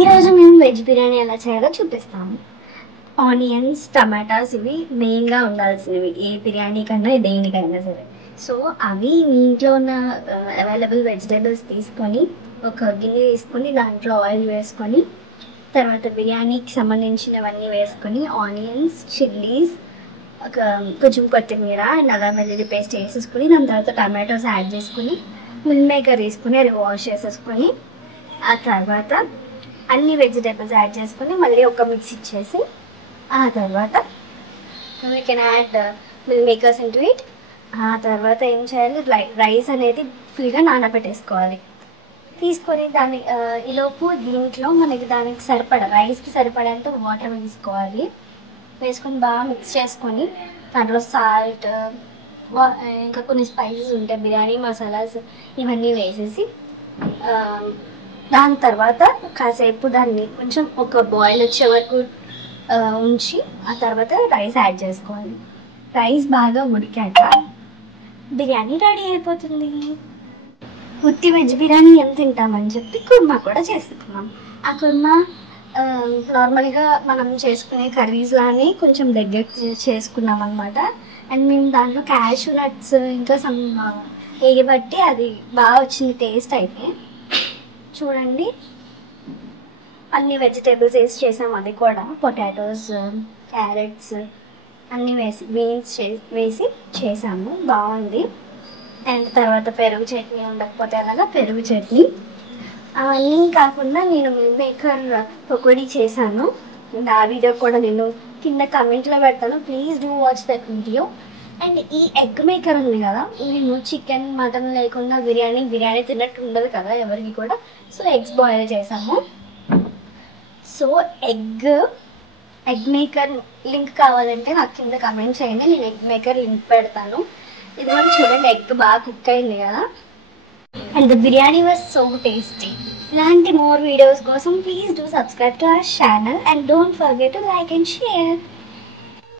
ఈరోజు మేము వెజ్ బిర్యానీ ఎలా చేయాలో చూపిస్తాము. ఆనియన్స్, టమాటాస్ ఇవి మెయిన్గా ఉండాల్సినవి ఏ బిర్యానీ కన్నా దేనికైనా సరే. సో అవి మీ ఇంట్లో ఉన్న అవైలబుల్ వెజిటేబుల్స్ తీసుకొని ఒక గిన్నె తీసుకొని దాంట్లో ఆయిల్ వేసుకొని తర్వాత బిర్యానీకి సంబంధించినవన్నీ వేసుకొని ఆనియన్స్, చిల్లీస్, కొంచెం కొత్తిమీర అండ్ అల్లం వెల్లుల్లి పేస్ట్ వేసేసుకొని దాని తర్వాత టమాటోస్ యాడ్ చేసుకొని మిల్ మేకర్ తీసుకొని అది వాష్ చేసేసుకొని ఆ తర్వాత అన్ని వెజిటేబుల్స్ యాడ్ చేసుకొని మళ్ళీ ఒక మిక్స్ ఇచ్చేసి ఆ తర్వాత we can add mill makers into it. ఆ తర్వాత ఏం చేయాలి, రైస్ అనేది ఫుల్గా నానబెట్టేసుకోవాలి. తీసుకొని దాని ఈలోపు దీంట్లో మనకి దానికి సరిపడా రైస్కి సరిపడేంత వాటర్ వేసుకోవాలి. వేసుకొని బాగా మిక్స్ చేసుకొని దాంట్లో సాల్ట్ ఇంకా కొన్ని స్పైసెస్ ఉంటాయి, బిర్యానీ మసాలాస్ ఇవన్నీ వేసేసి దాని తర్వాత కాసేపు దాన్ని కొంచెం ఒక బాయిల్ వచ్చే వరకు ఉంచి ఆ తర్వాత రైస్ యాడ్ చేసుకోవాలి. రైస్ బాగా ఉడికాక బిర్యానీ రెడీ అయిపోతుంది. ఉత్తి వెజ్ బిర్యానీ ఎంత తింటామని చెప్పి కుర్మా కూడా చేసుకున్నాం. ఆ కుర్మా నార్మల్గా మనం చేసుకునే కర్రీస్ లానే కొంచెం దగ్గర చేసుకున్నాం అనమాట. అండ్ మేము దాంట్లో క్యాషూ నట్స్ ఇంకా సమ్ వేయబట్టి అది బాగా వచ్చింది టేస్ట్. అయితే చూడండి, అన్ని వెజిటేబుల్స్ వేసి చేసాం. అది కూడా పొటాటోస్, క్యారెట్స్ అన్నీ వేసి బీన్స్ వేసి చేసాము, బాగుంది. అండ్ తర్వాత పెరుగు చట్నీ ఉండకపోతే అలాగా పెరుగు చట్నీ. అవన్నీ కాకుండా నేను మిల్ మేకర్ పకోడీ చేశాను. ఆ వీడియో కూడా నేను కింద కమెంట్లో పెడతాను, please do watch that video. And ఈ ఎగ్ మేకర్ ఉంది కదా, నేను చికెన్ మటన్ లేకుండా బిర్యానీ తిన్నట్టు ఉండదు కదా ఎవరికి కూడా. సో ఎగ్స్ బాయిల్ చేసాము. సో ఎగ్ మేకర్ లింక్ కావాలంటే నాకు కింద కమెంట్ చేయండి, నేను ఎగ్ మేకర్ లింక్ పెడతాను. ఇది కూడా చూడండి, ఎగ్ బాగా కుక్ అయింది కదా. And the biryani was so tasty. ఇలాంటి మోర్ వీడియోస్ కోసం please do subscribe to our channel and don't forget to like and share.